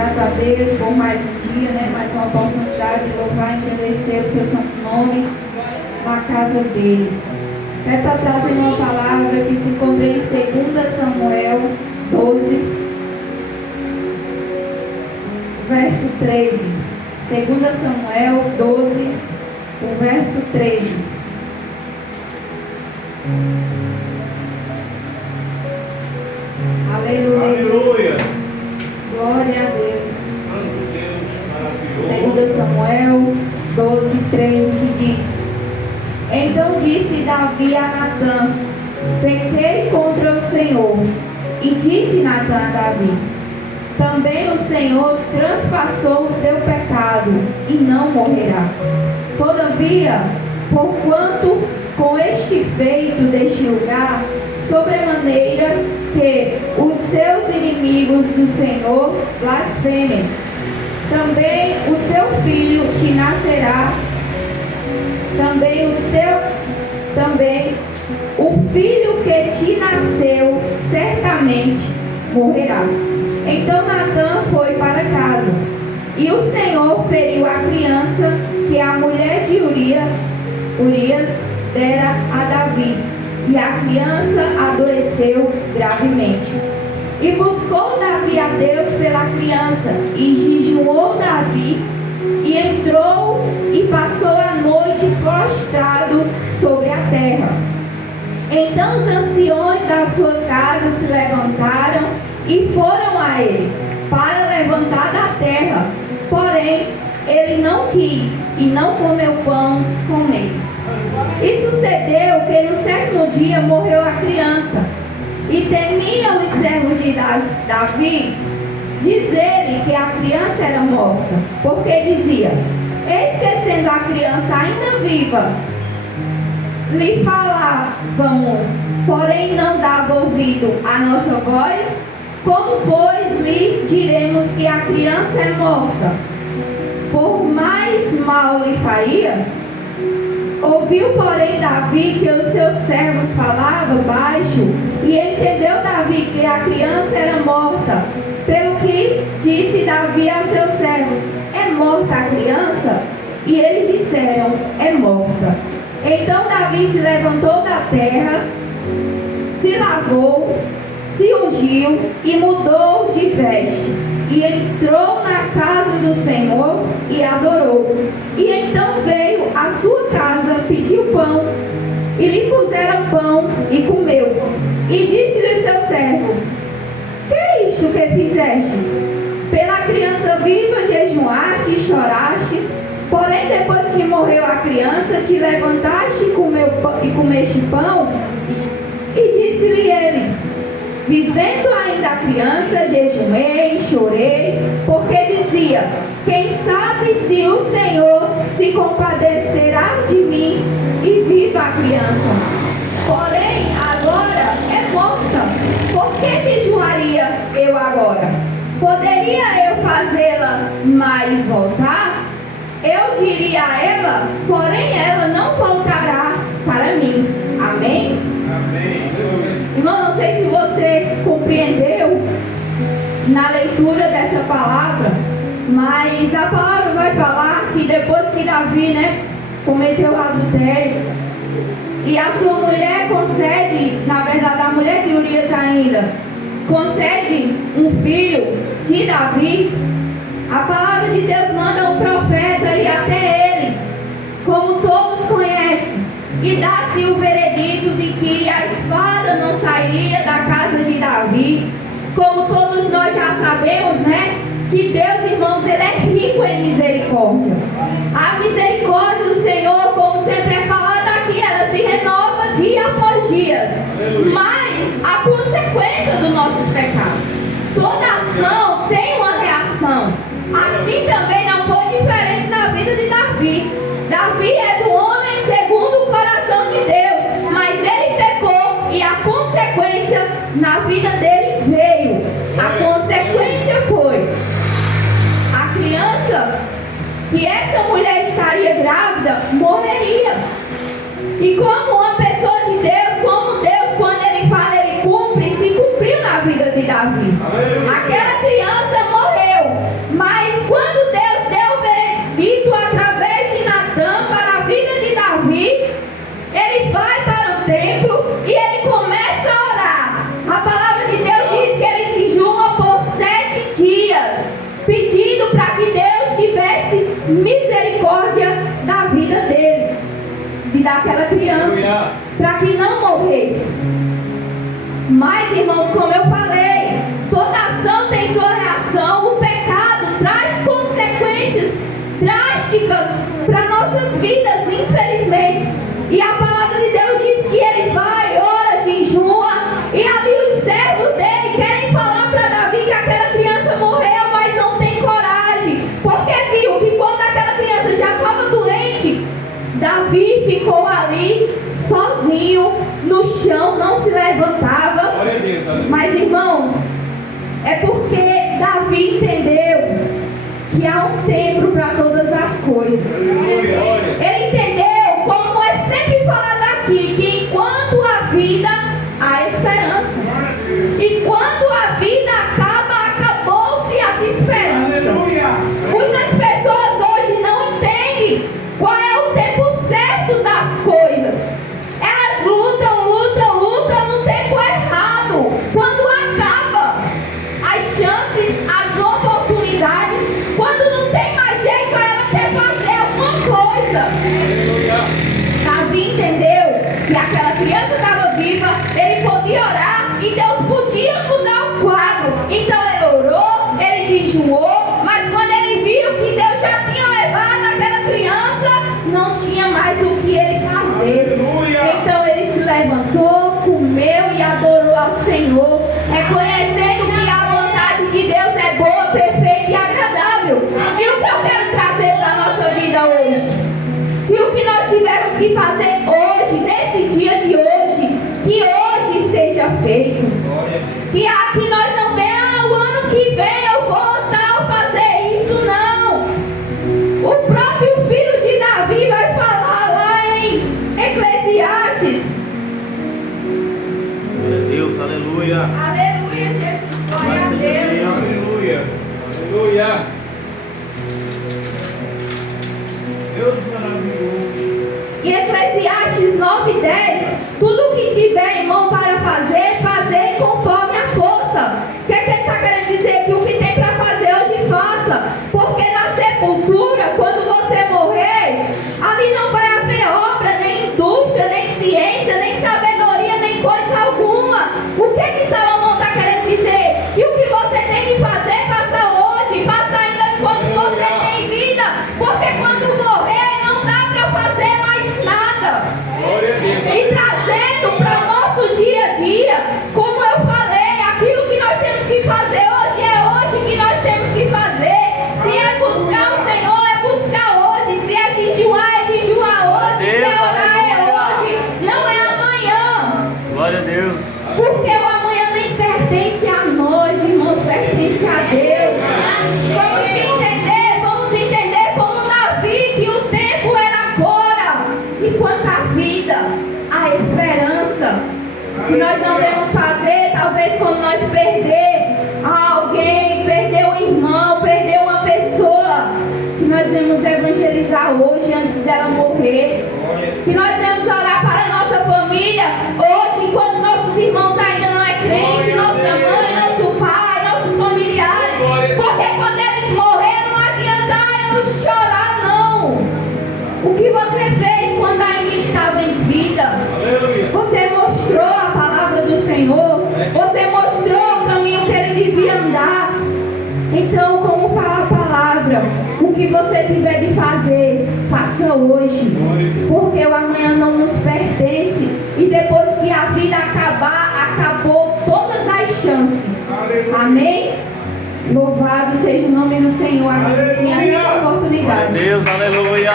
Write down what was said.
Grato a Deus por mais um dia, né? Mais uma oportunidade de louvar e engrandecer o seu santo nome na casa dele. Quero estar trazendo uma palavra que se encontra em 2 Samuel 12, verso 13. 2 Samuel 12, o verso 13. Aleluia. Aleluia. Glória a Deus. Santo Deus, maravilhoso. 2 Samuel 12, 13, que diz: Então disse Davi a Natã: Pequei contra o Senhor. E disse Natã a Davi: Também o Senhor transpassou o teu pecado, e não morrerá. Todavia, porquanto com este feito deste lugar, sobremaneira que os seus inimigos do Senhor blasfemem, também o teu filho te nascerá, também o filho que te nasceu certamente morrerá. Então Natã foi para casa, e o Senhor feriu a criança que a mulher de Urias dera a Davi, e a criança adoeceu gravemente. E buscou Davi a Deus pela criança, e jejuou Davi, e entrou e passou a noite prostrado sobre a terra. Então os anciões da sua casa se levantaram e foram a ele, para levantar da terra. Porém, ele não quis, e não comeu pão com eles. E sucedeu que no sétimo dia morreu a criança. E temiam os servos de Davi dizer-lhe que a criança era morta, porque dizia: Eis que sendo a criança ainda viva, lhe falávamos, porém não dava ouvido à nossa voz. Como, pois, lhe diremos que a criança é morta? Por mais mal lhe faria? Ouviu, porém, Davi que os seus servos falavam baixo, e entendeu Davi que a criança era morta. Pelo que disse Davi aos seus servos: É morta a criança? E eles disseram: É morta. Então Davi se levantou da terra, se lavou, se ungiu e mudou de veste, e entrou na casa do Senhor e adorou. E então veio à sua casa, pediu pão, e lhe puseram pão, e comeu. E disse-lhe o seu servo: Que é isto que fizestes? Pela criança viva jejuaste e chorastes, porém depois que morreu a criança, te levantaste e comeste pão? E disse-lhe ele: Vivendo ainda a criança, jejuei, chorei, porque dizia: Quem sabe se o Senhor se compadecerá de mim e viva a criança. Porém, agora é morta. Por que jejuaria eu agora? Poderia eu fazê-la mais voltar? Eu diria a ela, porém ela não voltará para mim. Amém? Amém. Irmão, não sei se você compreendeu na leitura dessa palavra, mas a palavra vai falar que depois que Davi, cometeu o adultério, e a sua mulher concede, na verdade a mulher de Urias ainda, concede um filho de Davi, a palavra de Deus manda um profeta e até ele, como todos conhecem, e dá-se o veredito de que a espada não sairia da casa de Davi. Como todos nós já sabemos, que Deus, irmãos, Ele é rico em misericórdia. A misericórdia do Senhor, como sempre é falado aqui, ela se renova dia após dia. Mas a consequência dos nossos pecados, toda ação tem uma reação. Assim também não foi diferente na vida de Davi. Davi é do homem segundo o coração de Deus, mas ele pecou e a consequência na vida dele veio. A consequência foi a criança que essa mulher estaria grávida morreria. E como uma pessoa de Deus, como Deus, quando Ele fala, Ele cumpre, se cumpriu na vida de Davi. Aquela criança morreu. Mas, irmãos, como eu falei, toda ação tem sua reação. O pecado traz consequências drásticas para nossas vidas, infelizmente. E a palavra de Deus diz que ele vai, ora, jejua, e ali os servos dele querem falar para Davi que aquela criança morreu, mas não tem coragem, porque viu que quando aquela criança já estava doente, Davi ficou ali sozinho no chão, não se levantava. Mas, irmãos, é porque Davi entendeu que há um tempo para todas as coisas. Ele entendeu, como é sempre falado aqui, que enquanto há vida, há esperança. E quando a vida acaba, acabou-se as esperanças. Muitas pessoas hoje não entendem qual é o tempo certo das coisas. Elas lutam no tempo errado. Quando acaba as chances, as oportunidades, quando não tem mais jeito, ela quer fazer alguma coisa. Davi entendeu que aquela criança estava viva, ele podia orar e Deus podia mudar o quadro. Então ele orou, ele jejuou, mas quando ele viu que Deus já tinha levado aquela criança, não tinha mais o que ele fazer. Então ele se levantou, comeu e adorou ao Senhor, reconhecendo que a vontade de Deus é boa, perfeita e agradável. E o que eu quero trazer para a nossa vida hoje? E o que nós tivemos que fazer hoje, nesse dia de hoje, que hoje seja feito. Que aqui nós não venhamos, o ano que vem eu vou voltar a fazer isso, não. O próprio filho de Davi vai falar lá em Eclesiastes. Glória a Deus, aleluia. Aleluia, Jesus, glória a Deus. Aleluia, aleluia. Deus maravilhoso. Em Eclesiastes 9:10, tudo que tiver em mão para fazer, fazer conforme a força. O que ele está querendo dizer? Que o que tem para fazer hoje, faça. Porque na sepultura, quando você morrer, ali não vai haver obra, nem indústria, nem ciência, nem sabedoria, nem coisa alguma. O que Salomão está querendo dizer? Que o que você tem que fazer, faça hoje, faça ainda enquanto você tem vida. Porque quando morrer, não dá para fazer mais nada. E trazendo para o nosso dia a dia, como eu falei, aquilo que nós temos que fazer hoje é hoje que nós temos que fazer. Se é buscar o Senhor, é buscar hoje. Se é jejuar, é jejuar hoje. Se é orar, é hoje. Não é amanhã. Glória a Deus. Porque o amanhã nem pertence a nós, irmãos, pertence a Deus. Vamos entender como Davi, que o tempo era agora. E quanto à vida, a esperança, que nós não devemos fazer, talvez quando nós perder alguém, perder um irmão, perder uma pessoa, que nós devemos evangelizar hoje antes dela morrer. Que nós devemos orar para a nossa família hoje, enquanto nossos irmãos ainda não é crente, nossa mãe, nosso pai, nossos familiares. Porque quando eles morreram, não adianta eu chorar, não. O que você fez quando ainda estava em vida? Você mostrou a palavra do Senhor. Você mostrou o caminho que ele devia andar. Então, como fala a palavra, o que você tiver de fazer, faça hoje. Porque o amanhã não nos pertence. E depois que a vida acabar, acabou todas as chances. Amém? Louvado seja o nome do Senhor. Agradecemos a oportunidade. Deus, aleluia.